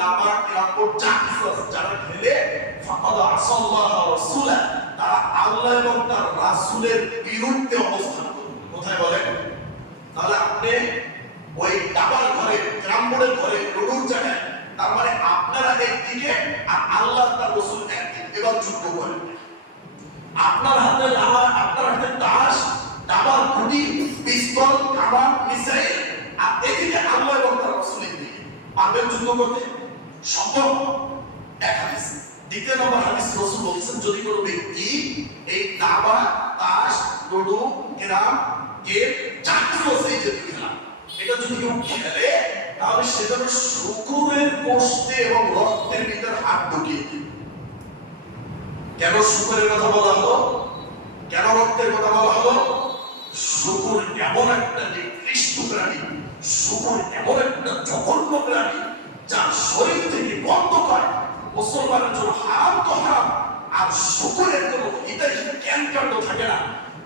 দাবা কিরাপট যা কিছু আছে, যারা খেলে ফাকাদ আসাল্লাহ রাসূলা তারা আল্লাহ এবং তার রাসূলের বিরুদ্ধে অবস্থান কোথায় বলেন তাহলে আপনি ওই দাবার ঘরে গ্রামবোর্ডের ঘরে লুডুর জায়গায়, তার মানে আপনারা একদিকে আর আল্লাহ তার রসুল একদিকে, এবার যুদ্ধ করেন। আপনার হাতে দাবা আপনার হাতে তাস দাবার গুটি পিস্তল কামান মিসাইল আর এদিকে আল্লাহ এবং তার রসুল একদিকে পারবেন যুদ্ধ করতে সম্ভব? এক হাদিস দ্বিতীয় নম্বর হাদিস রসুল বলছেন, যদি কোনো ব্যক্তি এই দাবা তাস লুডু ক্যারাম গেম যা কিছু আছে খেলা এটা যদি কেউ খেলে, তাহলে সে শুকুরের গোষ্ঠে এবং রক্তের ভিতর হাত ঢুকিয়ে দিবে কেন শুকুরের কথা বলা হলো? কেন রক্তের কথা বলা হলো? শুকুর এমন একটা নিকৃষ্ট প্রাণী শুকুর এমন একটা জঘন্য প্রাণী যার শরীর থেকে গন্ধ পায়। মুসলমানের জন্য হারাম তো হারাম, আর শুকুরের কোনো হিতাহিত জ্ঞান কাণ্ড থাকে না।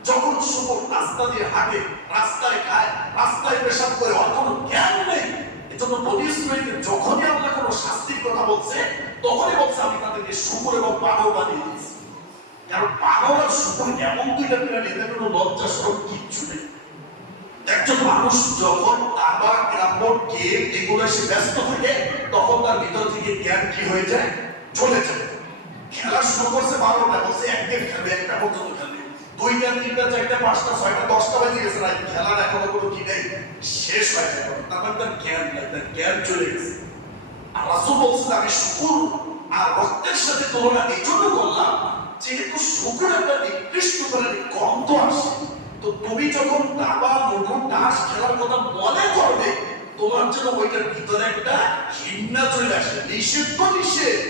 যখন শুকুর রাস্তা দিয়ে হাঁটে, রাস্তায় খায়, রাস্তায় পেশাব করে, ওর কোনো জ্ঞান নেই। এজন্য নবী ইসমাইলকে যখনই আল্লাহ কোনো শাস্তির কথা বলছে, তখনই বলছে, আমি তাদেরকে শুকুর এবং পানও বানিয়ে দিয়েছি। কারণ পাগল আর শুকুর এমন দুইটা প্রাণী এদের কোনো লজ্জা সরব কিচ্ছু নেই। একজন মানুষ যখন দাবা ক্রামবোর্ড গেম এগুলো সে ব্যস্ত থাকে, তখন তার ভিতর থেকে জ্ঞান কি হয়ে যায়? চলে যায়। খেলা শুরু করছে বারোটা বলছে একদিন খেলবে, একটা পর্যন্ত খেলবে। দুইটা, তিনটা, চারটা, পাঁচটা, ছয়টা, দশটা বাজে গেছে না খেলার এখনও কোনো কি নেই? শেষ হয়ে যায় তারপর তার জ্ঞান নাই, তার জ্ঞান চলে গেছে। আর রাসূল বলছেন, আমি শুকুর আর রক্তের সাথে তুলনা এই জন্য করলাম, যেহেতু শুকুর একটা নির্দিষ্ট করে গন্ধ আসে। তো তুমি যখন দাবা লুডু তাস খেলার কথা মনে করবে, তোমার জন্য ওইটার ভিতরে একটা ঘৃণা চলে আসে। নিষেধ নিষেধ।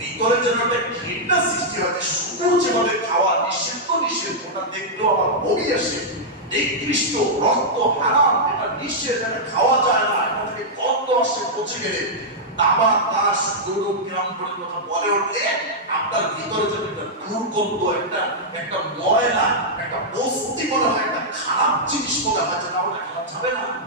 ভিতরে যেন একটা ঘৃণা সৃষ্টি যে শুকুর যেভাবে খাওয়া নিষেধ নিষেধ। ওটা দেখলেও আমার বমি আসে। নিকৃষ্ট রক্ত হারাম, এটা নিষেধ, এটা খাওয়া যায় না। এটা থেকে গন্ধ আসে, পচে গেলে। দাবা তাস ক্যারাম বোর্ডের কথা বলে উঠলে আপনার ভিতরে যেন একটা দুর্গন্ধ একটা একটা একটা বস্তি মনে হয় একটা খারাপ জিনিস মনে হয় যে না খাওয়া যাবে না।